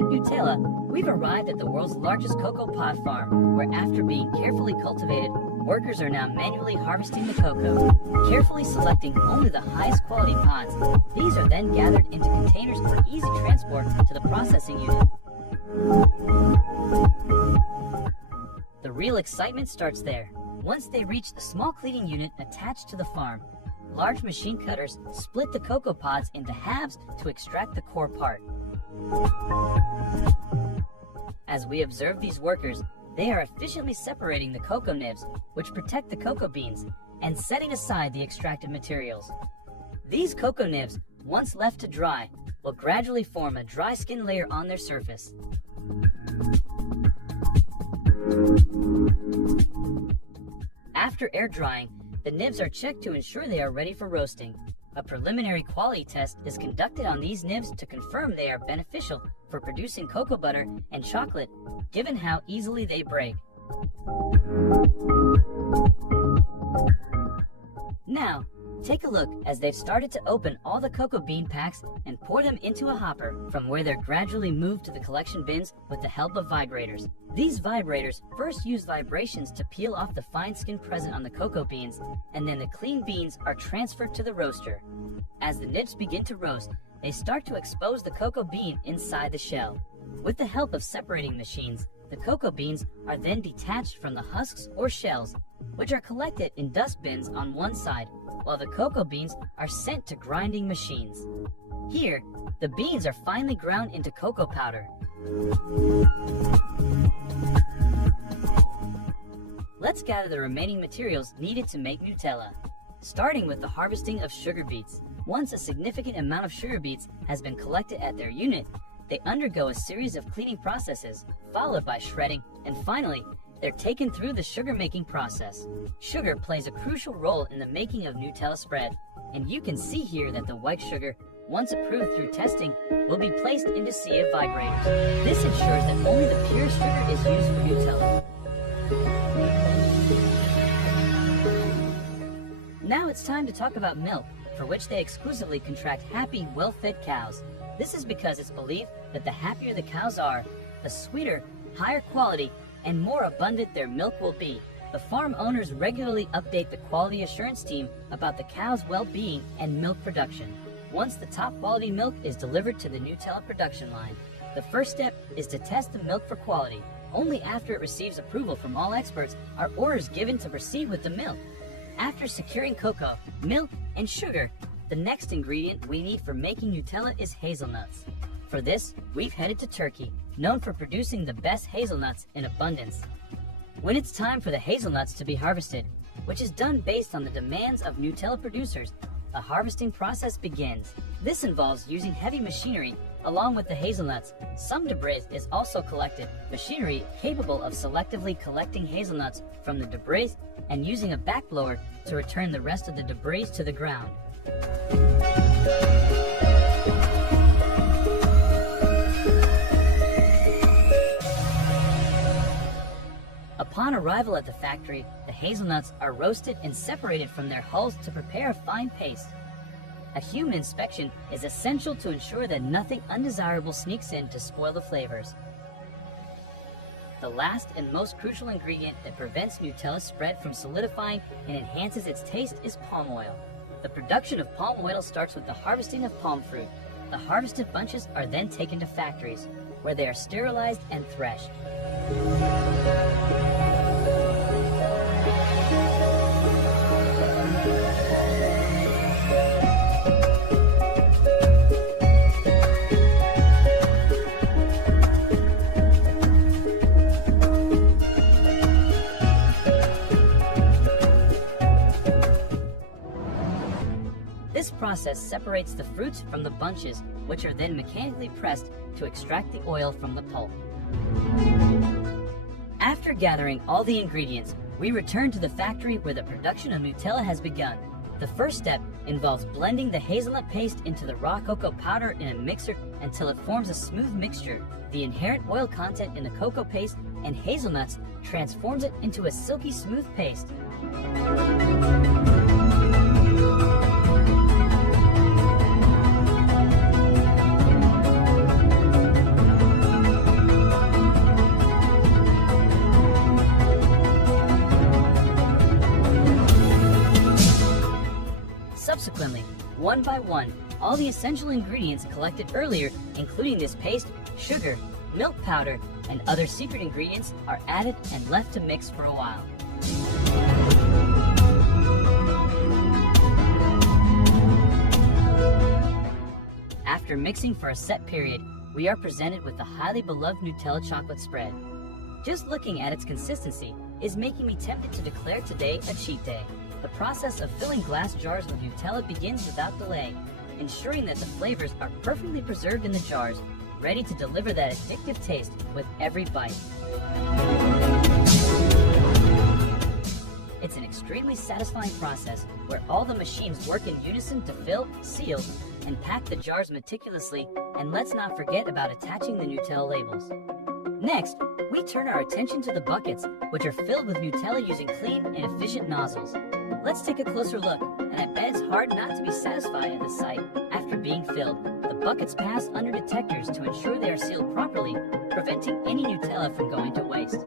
make Nutella, we've arrived at the world's largest cocoa pod farm, where after being carefully cultivated, workers are now manually harvesting the cocoa, carefully selecting only the highest quality pods. These are then gathered into containers for easy transport to the processing unit. The real excitement starts there. Once they reach the small cleaning unit attached to the farm, large machine cutters split the cocoa pods into halves to extract the core part. As we observe these workers, they are efficiently separating the cocoa nibs, which protect the cocoa beans, and setting aside the extracted materials. These cocoa nibs, once left to dry, will gradually form a dry skin layer on their surface. After air drying, the nibs are checked to ensure they are ready for roasting. A preliminary quality test is conducted on these nibs to confirm they are beneficial for producing cocoa butter and chocolate, given how easily they break. Now, take a look as they've started to open all the cocoa bean packs and pour them into a hopper, from where they're gradually moved to the collection bins with the help of vibrators. These vibrators first use vibrations to peel off the fine skin present on the cocoa beans, and then the clean beans are transferred to the roaster. As the nibs begin to roast, they start to expose the cocoa bean inside the shell. With the help of separating machines, the cocoa beans are then detached from the husks or shells, which are collected in dust bins on one side, while the cocoa beans are sent to grinding machines. Here, the beans are finely ground into cocoa powder. Let's gather the remaining materials needed to make Nutella, starting with the harvesting of sugar beets. Once a significant amount of sugar beets has been collected at their unit, they undergo a series of cleaning processes, followed by shredding, and finally, they're taken through the sugar-making process. Sugar plays a crucial role in the making of Nutella spread, and you can see here that the white sugar, once approved through testing, will be placed into sea of vibrators. This ensures that only the purest sugar is used for Nutella. Now it's time to talk about milk, for which they exclusively contract happy, well-fed cows. This is because it's believed that the happier the cows are, the sweeter, higher quality, and more abundant their milk will be. The farm owners regularly update the quality assurance team about the cow's well-being and milk production. Once the top quality milk is delivered to the Nutella production line, the first step is to test the milk for quality. Only after it receives approval from all experts are orders given to proceed with the milk. After securing cocoa, milk, and sugar, the next ingredient we need for making Nutella is hazelnuts. For this, we've headed to Turkey, known for producing the best hazelnuts in abundance. When it's time for the hazelnuts to be harvested, which is done based on the demands of Nutella producers, the harvesting process begins. This involves using heavy machinery along with the hazelnuts. Some debris is also collected, machinery capable of selectively collecting hazelnuts from the debris and using a backblower to return the rest of the debris to the ground. Upon arrival at the factory, the hazelnuts are roasted and separated from their hulls to prepare a fine paste. A human inspection is essential to ensure that nothing undesirable sneaks in to spoil the flavors. The last and most crucial ingredient that prevents Nutella spread from solidifying and enhances its taste is palm oil. The production of palm oil starts with the harvesting of palm fruit. The harvested bunches are then taken to factories, where they are sterilized and threshed. This process separates the fruits from the bunches, which are then mechanically pressed to extract the oil from the pulp. After gathering all the ingredients, we return to the factory where the production of Nutella has begun. The first step involves blending the hazelnut paste into the raw cocoa powder in a mixer until it forms a smooth mixture. The inherent oil content in the cocoa paste and hazelnuts transforms it into a silky smooth paste. One by one, all the essential ingredients collected earlier, including this paste, sugar, milk powder, and other secret ingredients, are added and left to mix for a while. After mixing for a set period, we are presented with the highly beloved Nutella chocolate spread. Just looking at its consistency is making me tempted to declare today a cheat day. The process of filling glass jars with Nutella begins without delay, ensuring that the flavors are perfectly preserved in the jars, ready to deliver that addictive taste with every bite. It's an extremely satisfying process where all the machines work in unison to fill, seal, and pack the jars meticulously, and let's not forget about attaching the Nutella labels. Next, we turn our attention to the buckets, which are filled with Nutella using clean and efficient nozzles. Let's take a closer look, and I bet it's hard not to be satisfied at the sight. After being filled, the buckets pass under detectors to ensure they are sealed properly, preventing any Nutella from going to waste.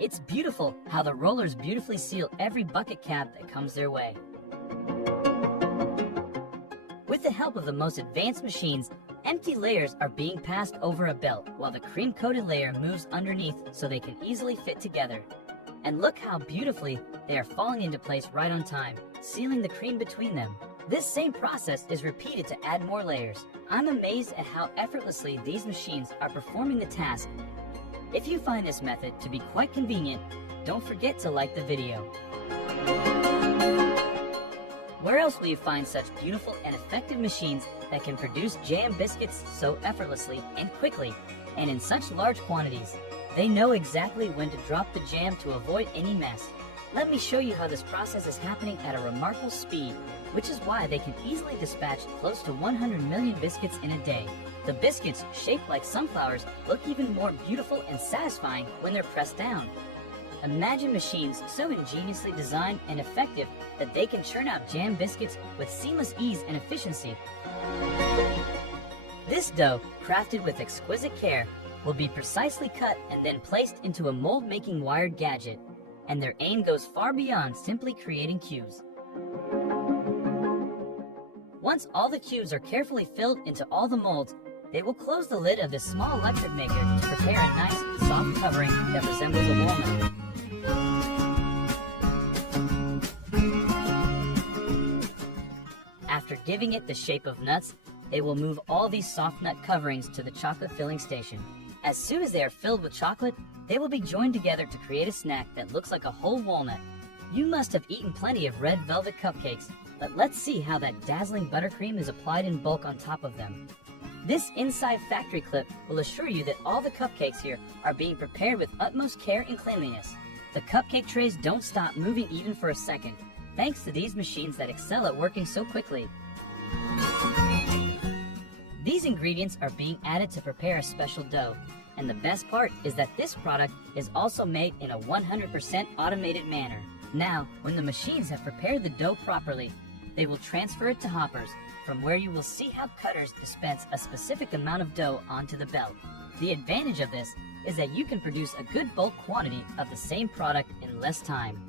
It's beautiful how the rollers beautifully seal every bucket cap that comes their way. With the help of the most advanced machines, empty layers are being passed over a belt while the cream-coated layer moves underneath so they can easily fit together. And look how beautifully they are falling into place right on time, sealing the cream between them. This same process is repeated to add more layers. I'm amazed at how effortlessly these machines are performing the task. If you find this method to be quite convenient, don't forget to like the video. Where else will you find such beautiful and effective machines that can produce jam biscuits so effortlessly and quickly, and in such large quantities? They know exactly when to drop the jam to avoid any mess. Let me show you how this process is happening at a remarkable speed, which is why they can easily dispatch close to 100 million biscuits in a day. The biscuits, shaped like sunflowers, look even more beautiful and satisfying when they're pressed down. Imagine machines so ingeniously designed and effective that they can churn out jam biscuits with seamless ease and efficiency. This dough, crafted with exquisite care, will be precisely cut and then placed into a mold-making wired gadget, and their aim goes far beyond simply creating cubes. Once all the cubes are carefully filled into all the molds, they will close the lid of this small electric maker to prepare a nice, soft covering that resembles a walnut. After giving it the shape of nuts, they will move all these soft nut coverings to the chocolate filling station. As soon as they are filled with chocolate, they will be joined together to create a snack that looks like a whole walnut. You must have eaten plenty of red velvet cupcakes, but let's see how that dazzling buttercream is applied in bulk on top of them. This inside factory clip will assure you that all the cupcakes here are being prepared with utmost care and cleanliness. The cupcake trays don't stop moving even for a second, thanks to these machines that excel at working so quickly. These ingredients are being added to prepare a special dough, and the best part is that this product is also made in a 100% automated manner. Now, when the machines have prepared the dough properly, they will transfer it to hoppers, from where you will see how cutters dispense a specific amount of dough onto the belt. The advantage of this is that you can produce a good bulk quantity of the same product in less time.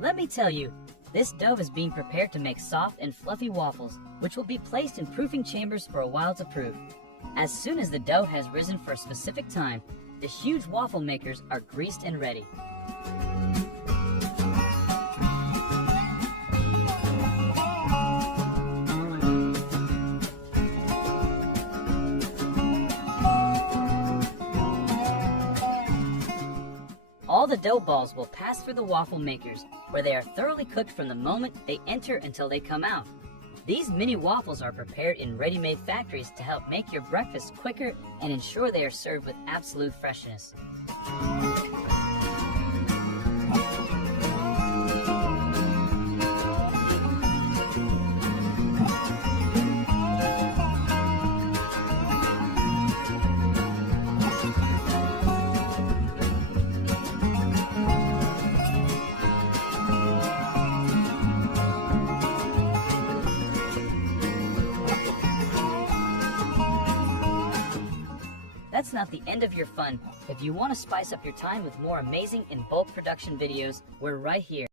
Let me tell you, this dough is being prepared to make soft and fluffy waffles, which will be placed in proofing chambers for a while to proof. As soon as the dough has risen for a specific time, the huge waffle makers are greased and ready. All the dough balls will pass through the waffle makers, where they are thoroughly cooked from the moment they enter until they come out. These mini waffles are prepared in ready-made factories to help make your breakfast quicker and ensure they are served with absolute freshness. that's not the end of your fun. If you want to spice up your time with more amazing in bulk production videos, we're right here.